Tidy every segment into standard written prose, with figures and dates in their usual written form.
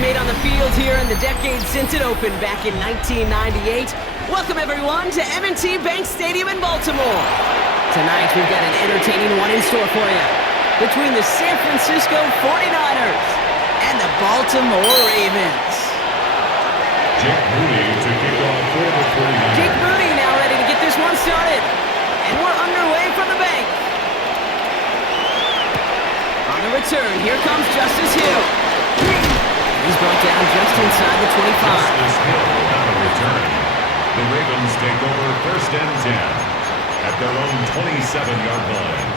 made on the field here in the decade since it opened back in 1998. Welcome, everyone, to M&T Bank Stadium in Baltimore. Tonight, we've got an entertaining one in store for you between the San Francisco 49ers and the Baltimore Ravens. Jake Moody to kick off for the 49ers. Jake Moody now ready to get this one started. And we're underway from the bank. On the return, here comes Justice Hill. He's brought down just inside the 25. Justice Hill on the return. The Ravens take over 1st and 10 at their own 27-yard line.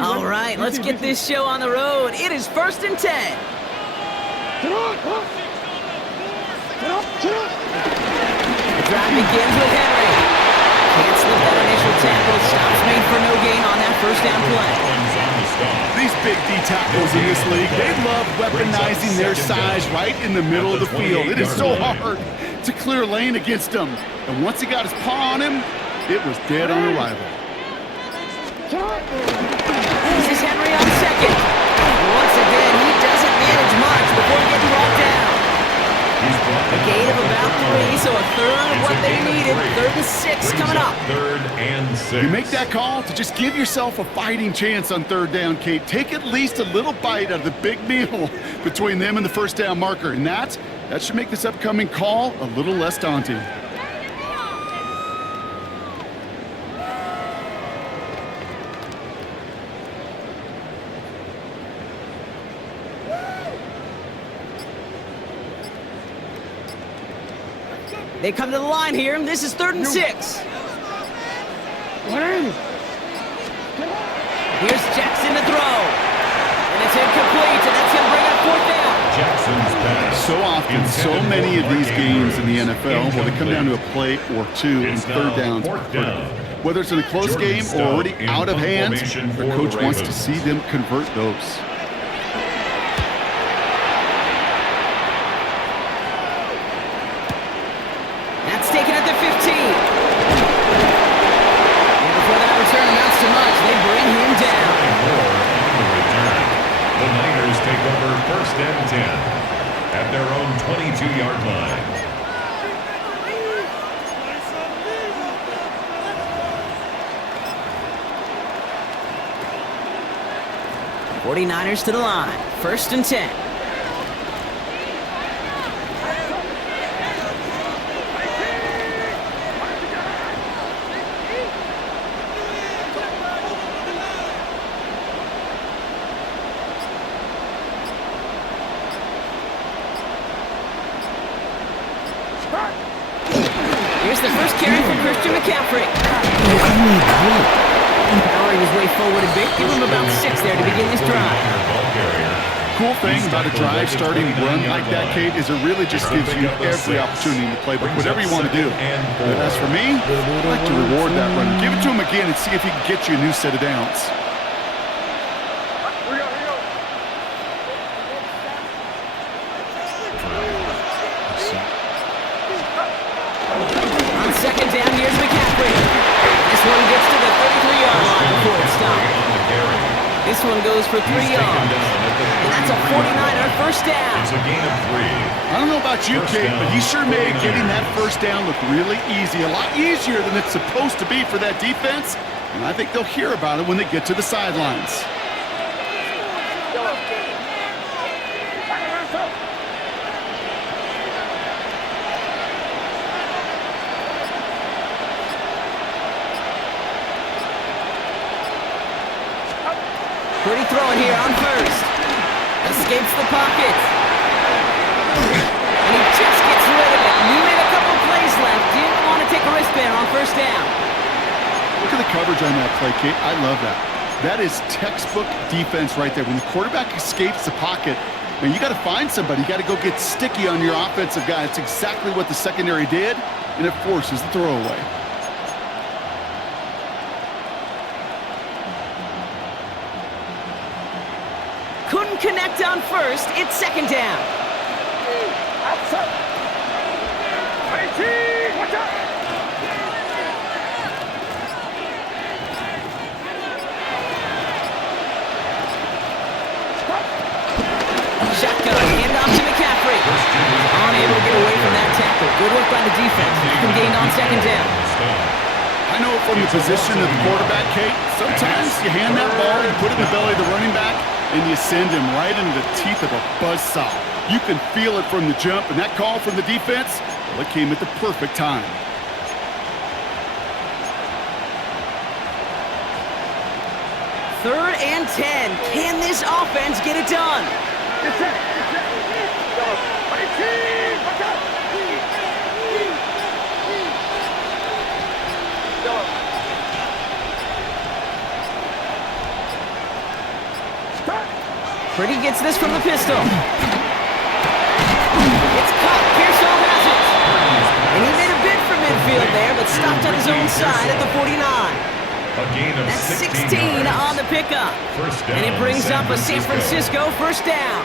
All right, let's get this show on the road. It is 1st and 10. The drive begins with Henry. Can't slip that initial tackle. Stops made for no gain on that 1st down play. These big D tackles in this league, they love weaponizing their size right in the middle of the field. It is so hard to clear lane against them. And once he got his paw on him, it was dead on arrival. This is Henry on second. Once again, he doesn't manage much before getting brought down. A gain of about 3, so a third of what they needed. 3rd and 6 coming up. 3rd and 6. You make that call to just give yourself a fighting chance on 3rd down, Kate. Take at least a little bite out of the big meal between them and the 1st down marker. And that should make this upcoming call a little less daunting. They come to the line here, and this is 3rd and 6. Here's Jackson to throw. And it's incomplete, and that's going to bring up 4th down. Jackson's pass. So often, so many of these games in the NFL, well, they come down to a play or two, and 3rd downs are critical. Whether it's in a close game or already out of hand, the coach wants to see them convert those. Taken at the 15. And before that return amounts to much, they bring him down. More on the return. The Niners take over 1st and 10 at their own 22-yard line. '49ers to the line. 1st and 10. Here's the first carry for Christian McCaffrey. Powering his way forward a bit. Give him about 6 there to begin this drive. Cool thing about a drive starting run like that, Kate, is it really just gives you every opportunity to play whatever you want to do. But as for me, I'd like to reward that run. Give it to him again and see if he can get you a new set of downs. On 2nd down, here's McCaffrey. This one gets to the 33-yard line before it's stopped. This one goes for 3 yards. And that's a 49er 1st down. It's a gain of 3. I don't know about you, Kate, but he sure made getting that 1st down look really easy. A lot easier than it's supposed to be for that defense. And I think they'll hear about it when they get to the sidelines. Pretty throwing here on 1st. Escapes the pocket. And he just gets rid of it. You made a couple plays left. Didn't want to take a risk there on 1st down. Look at the coverage on that play, Kate. I love that. That is textbook defense right there. When the quarterback escapes the pocket, man, you got to find somebody. You got to go get sticky on your offensive guy. It's exactly what the secondary did, and it forces the throwaway. Couldn't won't connect on first. It's second down. Shotgun, handoff to McCaffrey. Unable to get away from that tackle. Good work by the defense. Nothing gained on second down. I know from the position of the quarterback, Kate, sometimes you hand that ball, you put it in the belly of the running back, and you send him right into the teeth of a buzzsaw. You can feel it from the jump, and that call from the defense, well, it came at the perfect time. Third and 10. Can this offense get it done? Pretty gets this from the pistol. It's caught. Pearsall has it. And he made a bid for midfield there, but stopped on his own side at the 49. A gain of That's 16 16 yards. on the pickup. First down, And it brings San up a San Francisco first down.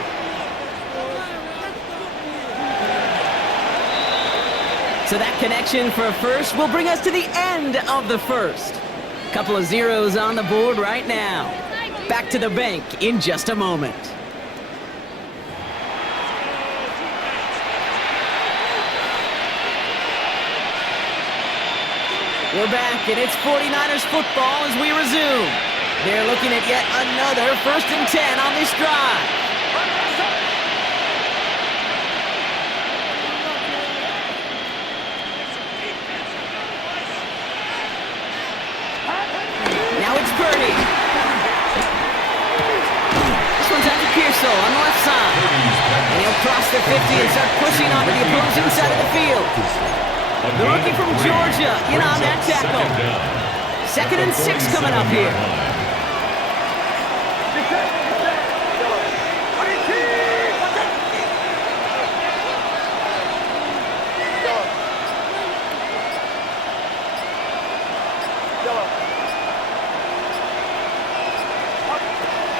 So that connection for first will bring us to the end of the first. Couple of zeros on the board right now. Back to the bank in just a moment. We're back, and it's 49ers football as we resume. They're looking at yet another 1st and 10 on this drive. Now it's Purdy. This one's out to Pearsall on the left side. And he'll cross the 50 and start pushing onto the opposing side of the field. The rookie from Georgia in on that tackle. 2nd and 6 coming up here.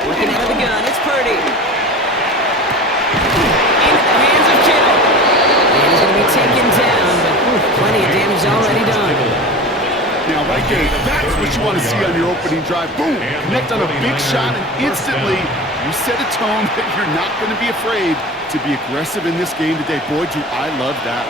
Working out of the gun, it's Purdy. Into the hands of Kittle. And he's going to be taken down, but plenty of damage already done. Now, right there, that's what you want to see on your opening drive. Boom! Connect on a big shot, and instantly you set a tone that you're not going to be afraid to be aggressive in this game today. Boy, do I love that.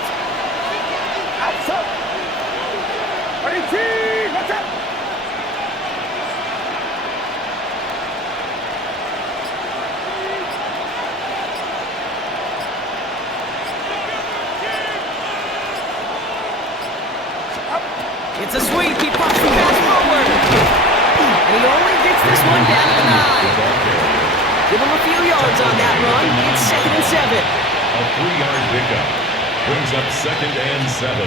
It's a sweep. He pops the pass forward. And he only gets this one down to the 9. Give him a few yards on that run. It's 2nd and 7. A 3-yard pickup brings up 2nd and 7.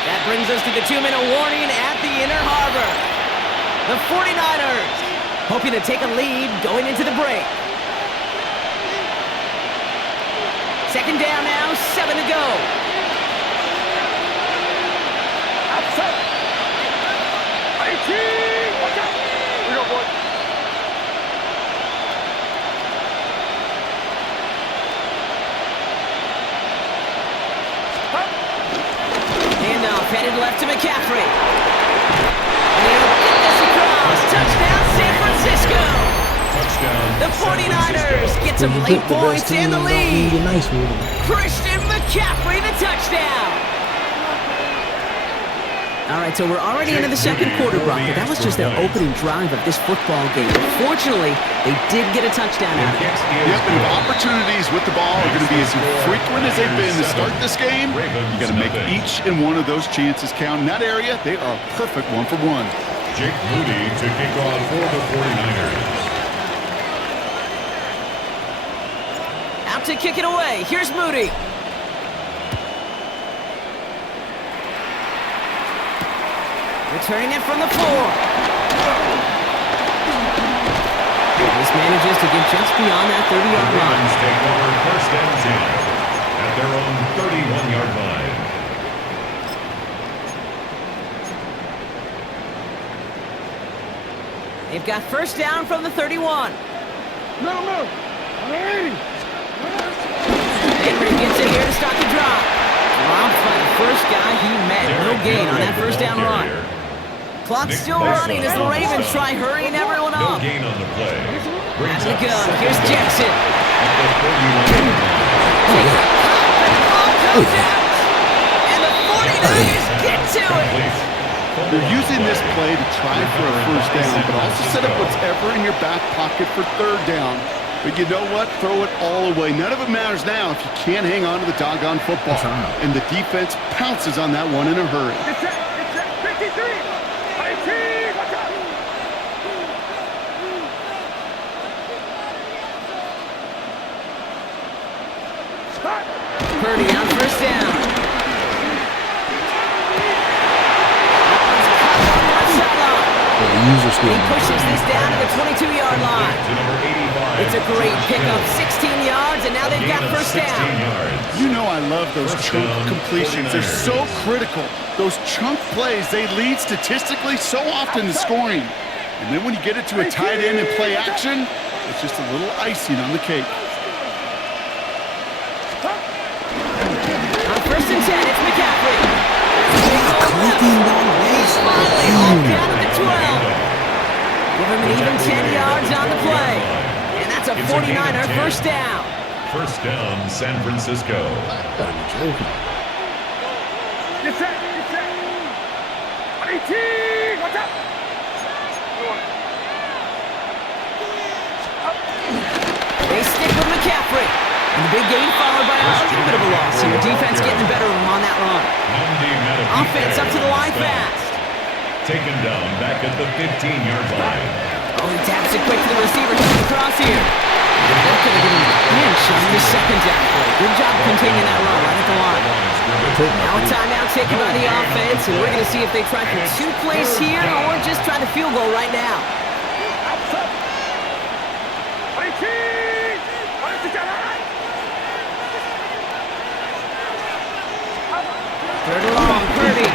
That brings us to the 2-minute warning at the inner harbor. The 49ers hoping to take a lead going into the break. 2nd down now, 7 to go. Handoff headed left to McCaffrey. And he'll get this across. Touchdown, San Francisco. Touchdown. The 49ers get some late points in the lead. Christian McCaffrey, the touchdown. All right, so we're already into the second quarter, Brock, but that was just their opening drive of this football game. Fortunately, they did get a touchdown out of it. Yep, and if opportunities with the ball are going to be as frequent as they've been to start this game, you got to make each and one of those chances count. In that area, they are a perfect 1-for-1. Jake Moody to kick off for the 49ers. Out to kick it away. Here's Moody. Returning it from the 4. Offense manages to get just beyond that 30-yard line. Ravens take over first and 10 at their own 31-yard line. They've got first down from the 31. Henry gets it here to start the drop. Dropped by the first guy he met. No gain on that first down run. Clock's still running as the Ravens try hurrying everyone No up. gain on the play. That's a gun. Here's Jackson. At the 31-yard line. Takes a pop and the ball comes out. And the 49ers get to it. They're using this play to try for a first down, but also set up whatever in your back pocket for third down. But you know what? Throw it all away. None of it matters now if you can't hang on to the doggone football. And the defense pounces on that one in a hurry. It's set. 53. 18. Watch out. Purdy on first down. He pushes this down to the 22-yard line. It's a great pickup, 16 yards, and now they've got first down. You know I love those chunk completions. They're so critical. Those chunk plays, they lead statistically so often to scoring. And then when you get it to a tight end and play action, it's just a little icing on the cake. On first and 10, it's McCaffrey. He's finally all down at the 12. Give him an even 10 yards on the play. And that's a 49er first down. First down, San Francisco. Get set. 18. Watch out. They stick with McCaffrey. And the big gain followed by a little bit of a loss here. Defense getting the better of him on that run. Offense up to the line fast. Taken down back at the 15-yard line. Oh, he taps it quick to the receiver. Comes across here. That could have given him a pinch on the second down play. Good job containing that run right at the line. Now a timeout taken by the offense, and we're going to see if they try for 2 plays here or just try the field goal right now. 18. Third and long, Purdy.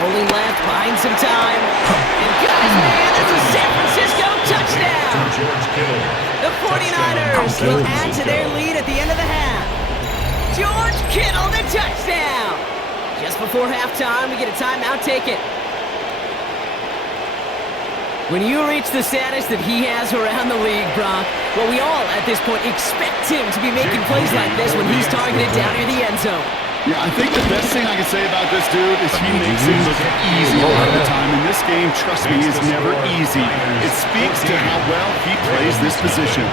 Rolling left, buying some time. And got his man, that's a San Francisco touchdown. George Kittle. The 49ers will add to their lead at the end of the half. George Kittle, the touchdown. Just before halftime, we get a timeout taken. When you reach the status that he has around the league, Brock, well, we all at this point expect him to be making plays like this when he's targeted down near the end zone. Yeah, I think the best thing I can say about this dude is he makes it look easy a lot of the time. And this game, trust me, is never easy. It speaks to how well he plays this position.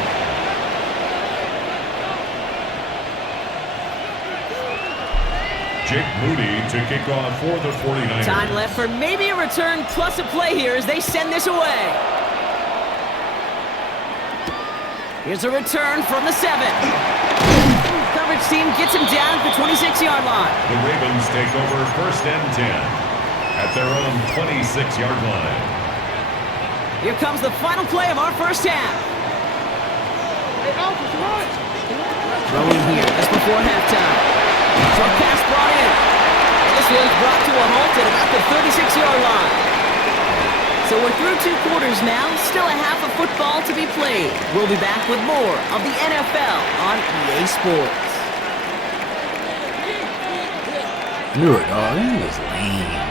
Jake Moody to kick off for the 49ers. Time left for maybe a return plus a play here as they send this away. Here's a return from the 7. Coverage team gets him down at the 26-yard line. The Ravens take over first and 10 at their own 26-yard line. Here comes the final play of our first half. Throwing here just before halftime. Short pass brought in. And this one's brought to a halt at about the 36-yard line. So we're through 2 quarters now. Still a half of football to be played. We'll be back with more of the NFL on EA Sports. Knew it. Oh, that was lame.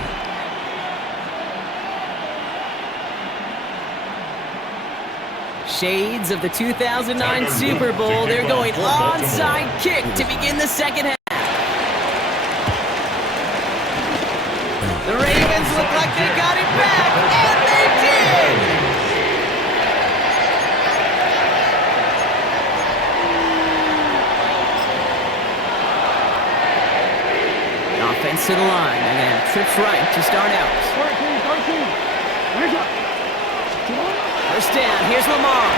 Shades of the 2009 Super Bowl. They're going onside kick to begin the second half. The Ravens look like they got it back, and they did! The offense to the line, and then trips right to start out. 13. First down, here's Lamar.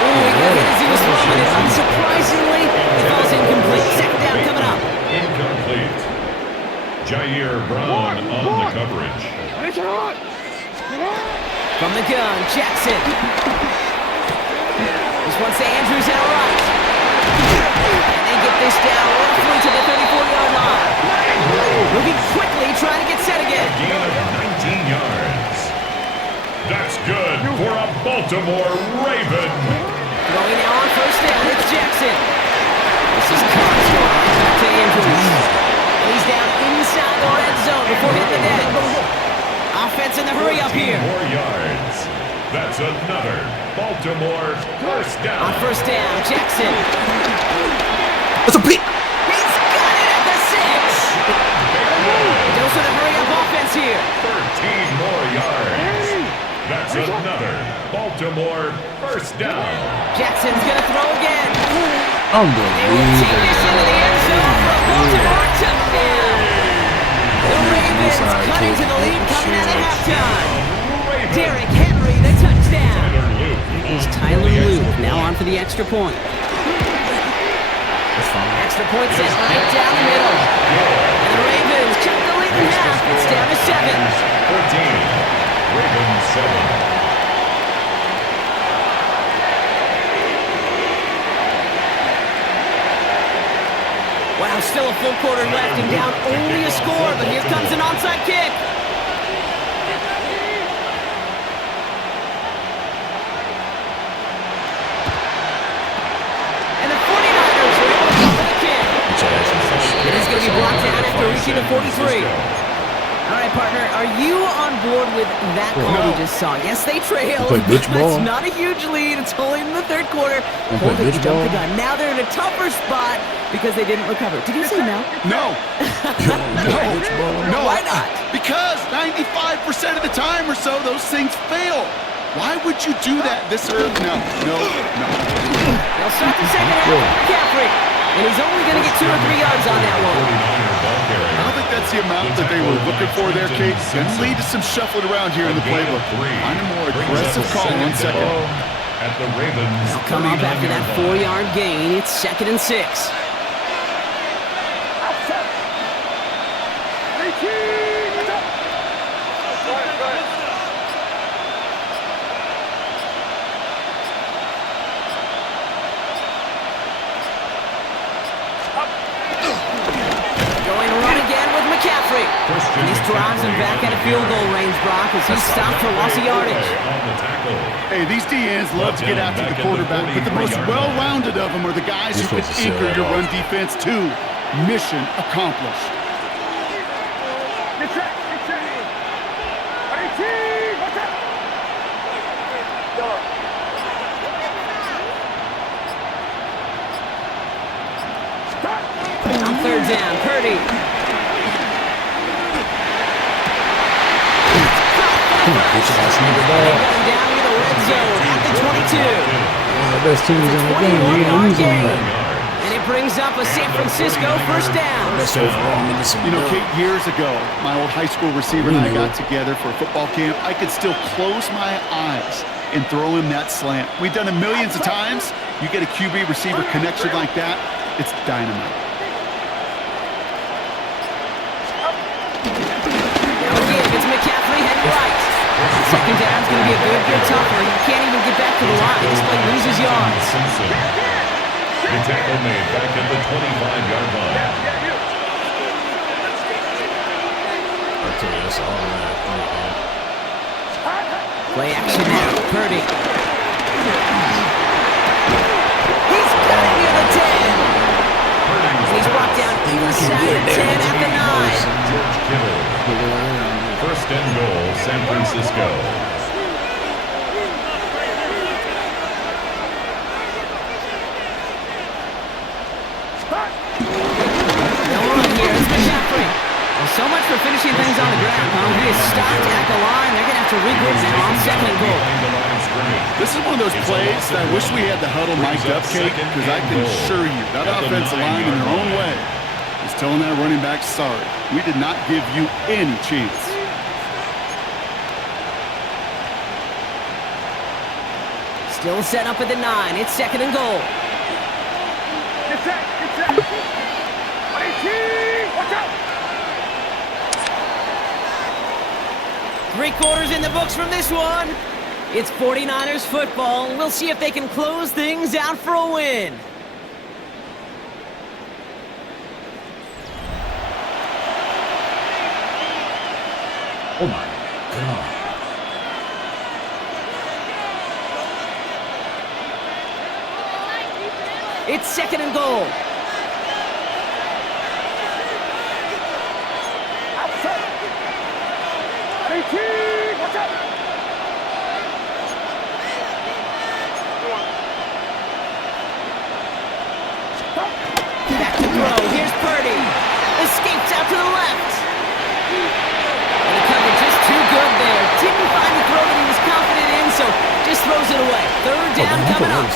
Oh, he got hit as he was throwing it. Unsurprisingly, it falls incomplete. Second down coming up. Incomplete. Jair Brown on the coverage. From the gun, Jackson. This one's to Andrews out right. And they get this down roughly to the 34-yard line. Moving quickly, trying to get set again. Gain of 19 yards. That's good for a Baltimore Raven. Throwing now on first down, it's Jackson. This is Constant. Back to Andrews. He's down inside the red zone before hitting the net. Offense in the hurry up here. 14 more yards. That's another Baltimore first down. On first down, Jackson. That's a pick. He's got it at the 6. Those are the hurry up offense here. 13 more yards. That's another Baltimore first down. Jackson's going to throw again. They will take this into the end zone for a Baltimore touchdown. The Ravens cutting to the lead coming out of halftime. Derrick Henry, the touchdown. It's Tyler Luke now on for the extra point. Extra point set right down the middle. And the Ravens cut the lead in half. It's down to 7. 14. Ravens 7. Wow, still a full quarter left and down only a score, but here comes an onside kick. And the 49ers are able to cover the kick. It is going to be blocked down after reaching the 43. All right, partner, are you on board with that call we just saw? Yes, they trailed, but it's not a huge lead. It's only in the third quarter. Holding jumped the gun. Now they're in a tougher spot because they didn't recover. Did you say no? No. Why not? Because 95% of the time or so, those things fail. Why would you do that this early? No. They'll start the second half with McCaffrey. And he's only going to get 2 or 3 yards on that one. I don't think that's the amount that they were looking for there, Kate. Going to lead to some shuffling around here in the playbook. Find a more aggressive call on second. At the Ravens. They'll come up after that 4-yard gain. It's 2nd and 6. And this drives him back at a field goal range, Brock, as he's stopped for loss of yardage. Hey, these DNs love to get after the quarterback, but the most well-rounded of them are the guys who can anchor your run defense too. Mission accomplished. On third down, Purdy. Down near the red zone at the 22. One of the best teams in the game. You ain't losing that. And it brings up a San Francisco first down. You know, Kate, years ago, my old high school receiver and I got together for a football camp. I could still close my eyes and throw him that slant. We've done it millions of times. You get a QB receiver connection like that, it's dynamite. Now again, it's McCaffrey heading right. Second down's going to be a good tougher. He can't even get back to the line. This play loses yards. The tackle made back at the 25-yard line. I'll tell you, that's all right. Play action now. Purdy. He's got it near the 10. And he's brought down inside the 10 at the 9. First and goal, San Francisco. No run here. It's McCaffrey. Well, so much for finishing things on the ground, huh? He is stopped at the line. They're going to have to regroup now on second and goal. This is one of those plays that I wish we had the huddle mic'd up, Kate, because I can assure you that offensive line in their own way is telling that running back, sorry, we did not give you any chance. Still set up at the 9. It's second and goal. Get set. 18, watch out. 3 quarters in the books from this one. It's 49ers football. We'll see if they can close things out for a win. Oh my God. It's second and goal. Outside. 18. Watch out. Back to throw. Here's Purdy. Escapes out to the left. And the coverage just too good there. Didn't find the throw that he was confident in, so just throws it away. Third down coming up.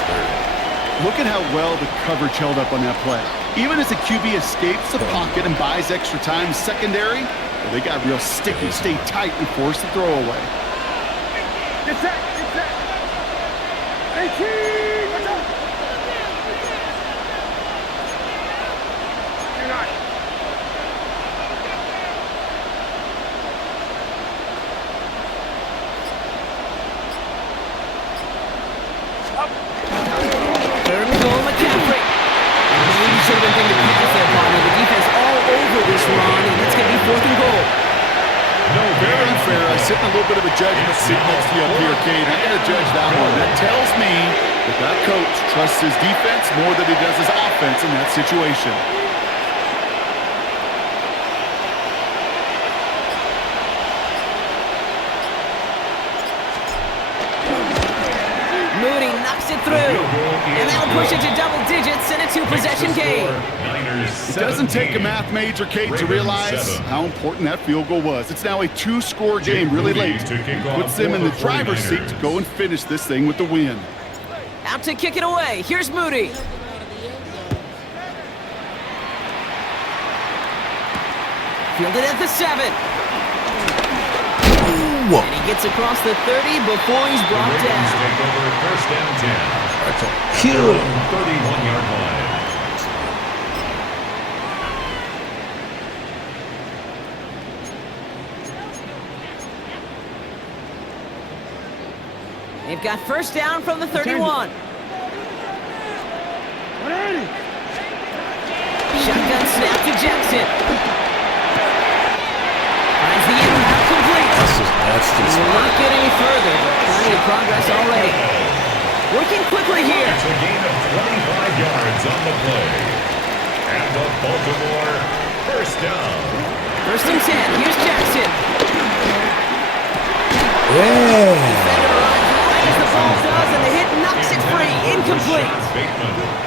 Look at how well the coverage held up on that play. Even as the QB escapes the pocket and buys extra time secondary, well, they got real sticky, stay tight, and force the throw away. Get set. Get set. 18. Watch out. 29. Third and goal, McCaffrey. Maybe should have been thinking to pass there, partner. The defense all over this run, and it's going to be fourth and goal. No, very unfair. I sit in a little bit of a judgment seat next to you up here, Kate. I'm going to judge that one. That tells me that coach trusts his defense more than he does his offense in that situation. Moody knocks it through. And that'll push it to double digits in a two-possession game. It doesn't take a math major, Kate, to realize how important that field goal was. It's now a two-score game really late. Puts them in the driver's seat to go and finish this thing with the win. Out to kick it away. Here's Moody. Fielded at the 7. Whoa. And he gets across the 30 before he's brought down. Take over first and 10. That's a kill. 31-yard line. They've got first down from the 31. Shotgun snap to Jackson. Finds the end route complete. That's He just will not get any further, but plenty of progress already. Working quickly here. It's a gain of 25 yards on the play. And the Baltimore first down. First and 10. Here's Jackson. yeah. Defender runs right as the ball does, and the hit knocks it free. Incomplete.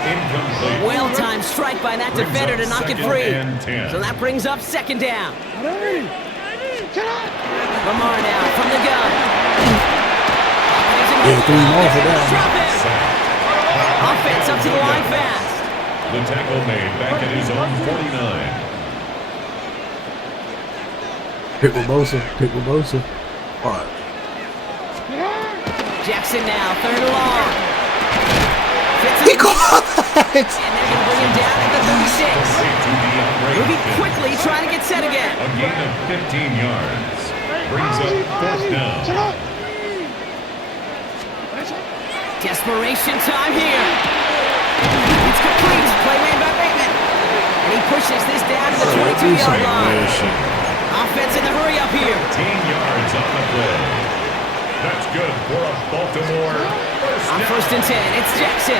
Incomplete. Well-timed strike by that defender to knock it free. So that brings up second down. Lamar now from the gun. Yeah, 3 more for that. Drop it. Offense up to the line fast. The tackle made back at his own 49. Pick with Bosa. Pick with Bosa. All right. Jackson now, third and long. He caught And they're going to bring him down at the 36. Moving quickly, trying to get set again. A gain of 15 yards. Brings up fourth down. Desperation time here. It's complete. Play made by Bateman. And he pushes this down to the 22-yard line. Offense in the hurry up here. 15 yards on the play. That's good for a Baltimore first On down. first and 10, it's Jackson.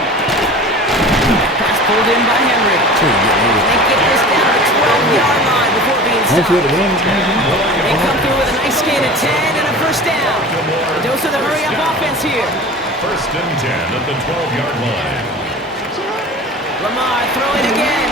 Pass pulled in by Henry. They get this down to the 12-yard line before being stopped. They come through with a nice gain of 10 and a first down. A dose of the hurry-up offense here. First and 10 at the 12-yard line. Lamar throwing again.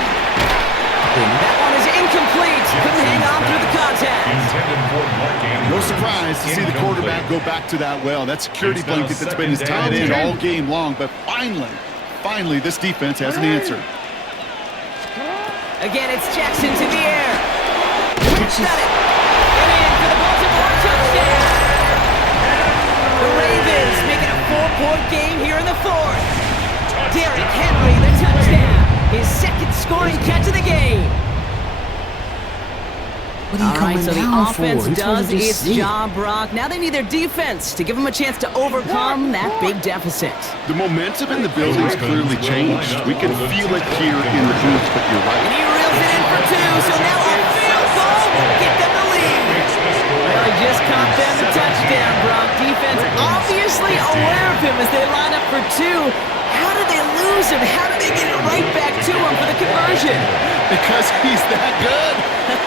That one is incomplete. Couldn't hang on through the contact. Intended for Mark Andrews. No surprise to see the quarterback go back to that well. That security blanket that's been his tight end all game long. But finally, this defense has an answer. Again, it's Jackson to the air. Quick got it. And in for the Baltimore touchdown. The Ravens making a 4-point game here in the fourth. Derrick Henry, the touchdown. His second scoring catch of the game. What are you All right, coming so the down for? offense He's supposed does to just its sit. job, Brock. Now they need their defense to give them a chance to overcome that big deficit. The momentum in the building's clearly changed. We can feel it here in the booth, but you're And right. he reels it in for two, so now a field goal will get them the lead. Well, he just caught them the touchdown, Brock. Defense obviously aware of him as they line up for two. How did they lose him? How did they get it right back to him for the conversion? Because he's that good.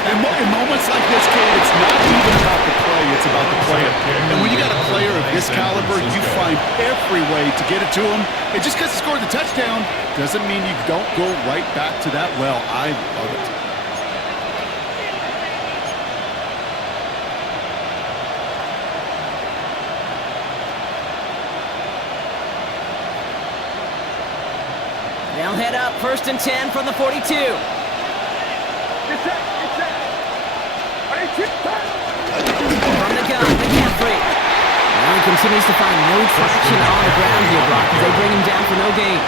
In moments like this, Kate, it's not even about the play, it's about the player. And when you got a player of this caliber, you find every way to get it to him. And just because he scored the touchdown doesn't mean you don't go right back to that well. I love it. They'll head up 1st and 10 from the 42. Get set, get set. From the gun, McCaffrey. Now he continues to find no traction on the ground here, Brock, as they bring him down for no gain.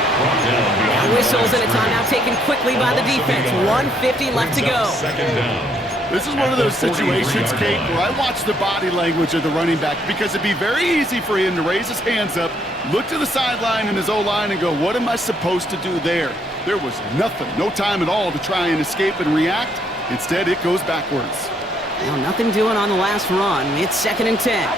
Now whistles and a timeout taken quickly by the defense. 1:50 left to go. Second down. This is one of those situations, Kate, where I watch the body language of the running back because it'd be very easy for him to raise his hands up, look to the sideline in his O-line and go, what am I supposed to do there? There was nothing, no time at all to try and escape and react. Instead, it goes backwards. Well, nothing doing on the last run. It's 2nd and 10.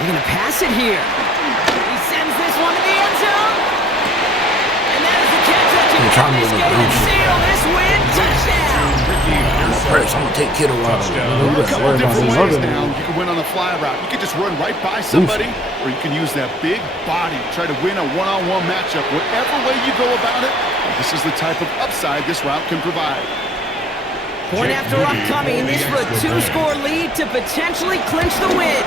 They're going to pass it here. He sends this one to the end zone. And that is the catch that you They're trying to this win game the and seal this win. Touchdown. Press, I'm gonna take Kittle out of it. There are a couple different ways now. You can win on a fly route. You can just run right by somebody, or you can use that big body, try to win a one-on-one matchup. Whatever way you go about it, this is the type of upside this route can provide. Point after upcoming, this for a 2-score lead to potentially clinch the win.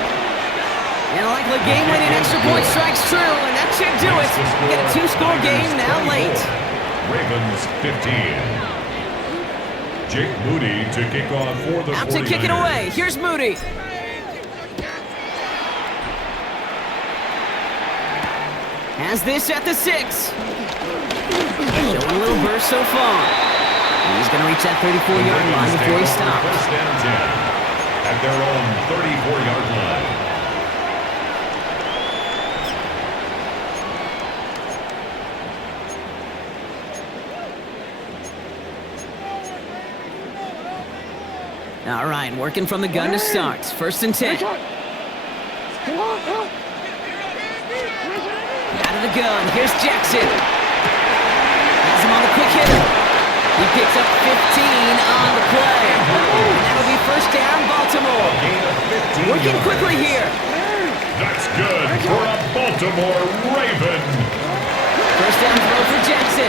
And a likely game-winning extra point strikes true, and that should do it. Get a 2-score game now late. Ravens 15. Jake Moody to kick off for the 49ers. Out to kick it away. Here's Moody. Has this at the 6. Showing a little burst so far. He's going to reach that 34-yard line before he stops. 1st and 10 at their own 34-yard line. All right, working from the gun to start. 1st and 10. Out of the gun. Here's Jackson. Has him on the quick hitter. He picks up 15 on the play. And that'll be 1st down, Baltimore. Working quickly here. That's good for a Baltimore Raven. 1st down throw for Jackson.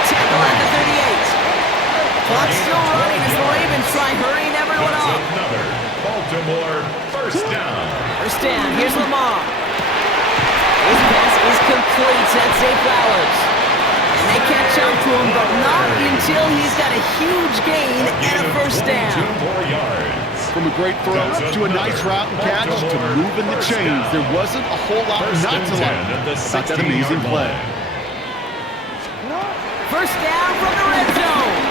Tackle at the 38. Clock still running as the Ravens try hurrying everyone That's up. another Baltimore 1st down. 1st down. Here's Lamar. His pass is complete. That's Zay Flowers. And they catch up to him, but not until he's got a huge gain and a 1st down. 2 more yards. From a great throw to a nice route and catch to moving the chains. There wasn't a whole lot not to like about that amazing play. 1st down from the red zone.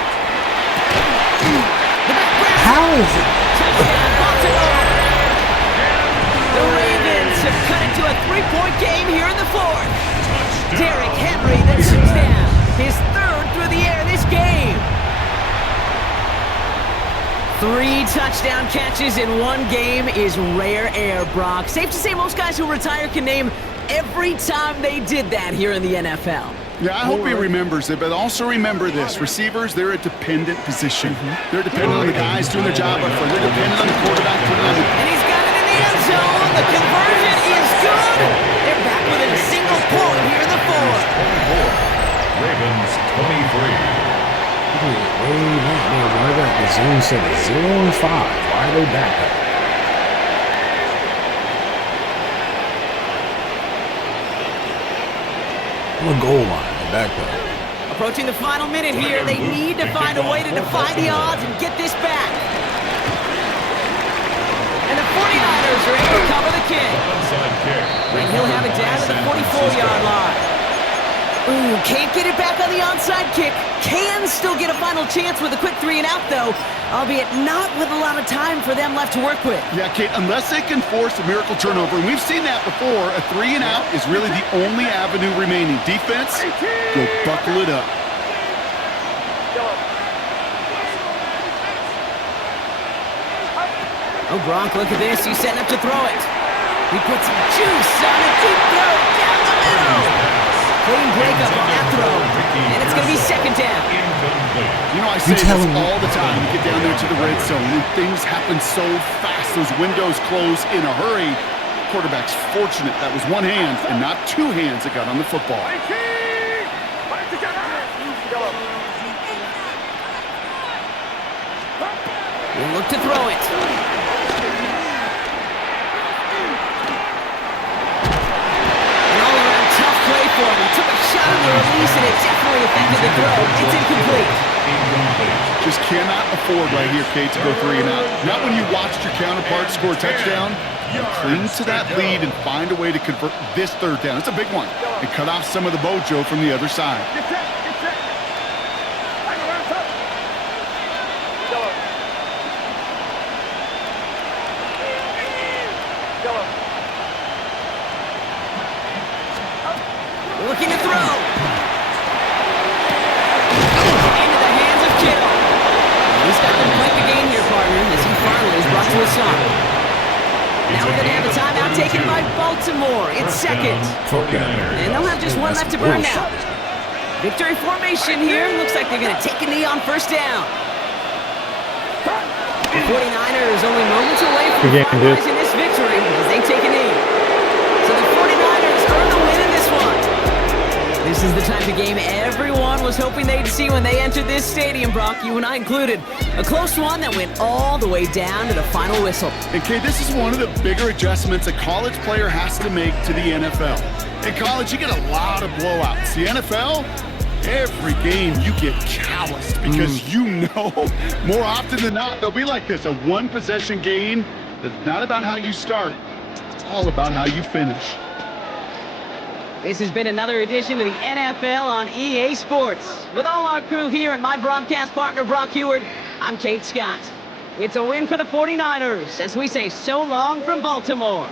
How is it? Touchdown, Baltimore. The Ravens have cut it to a 3-point game here in the 4th. Derrick Henry, the touchdown. His 3rd through the air this game. 3 touchdown catches in one game is rare air, Brock. Safe to say most guys who retire can name every time they did that here in the NFL. Yeah, I hope he remembers it, but also remember this. Receivers, they're a dependent position. They're dependent on the guys doing their job up front. They're dependent on the quarterback putting on the... And he's got it in the end zone. The conversion is good. They're back within a single point here in the 4th. Ravens 23. Why got the zone set at 0 and 5? Why are they back up? On the goal line, back up. Approaching the final minute here. They need to find a way to defy the odds and get this back. And the 49ers are able to cover the kick. And he'll have it down to the 44-yard line. Ooh, can't get it back on the onside kick. Can still get a final chance with a quick 3-and-out, though, albeit not with a lot of time for them left to work with. Yeah, Kate, unless they can force a miracle turnover, and we've seen that before, a 3-and-out is really the only avenue remaining. Defense, go buckle it up. Oh, Gronk, look at this. He's setting up to throw it. He puts some juice on a deep throw down the middle. Clean breakup on that throw. And it's going to be second down. You know, I say this all the time. You get down there to the red zone, and things happen so fast. Those windows close in a hurry. Quarterback's fortunate that was one hand and not two hands that got on the football. He'll look to throw it. He took a shot on the release, and it definitely affected the throw. It's incomplete. Just cannot afford right here, Kate, to go 3-and-out. Not when you watched your counterpart score a touchdown. You cling to that lead and find a way to convert this third down. It's a big one. And cut off some of the mojo from the other side. Looking to throw. Into the hands of Kittle. He's got to play the game here, partner, as he finally is brought to a stop. Now we're going to have a timeout taken by Baltimore. It's second. And they'll have just one left to burn now. Victory formation here. Looks like they're going to take a knee on first down. The 49ers only moments away from finalizing this victory as they take a knee. So the 49ers earn the win in this one. This is the type of game everyone was hoping they'd see when they entered this stadium, Brock, you and I included. A close one that went all the way down to the final whistle. And Kay, this is one of the bigger adjustments a college player has to make to the NFL. In college, you get a lot of blowouts. The NFL, every game you get calloused because you know more often than not they'll be like this, a one-possession game that's not about how you start. It's all about how you finish. This has been another edition of the NFL on EA Sports. With all our crew here and my broadcast partner, Brock Heward, I'm Kate Scott. It's a win for the 49ers as we say so long from Baltimore.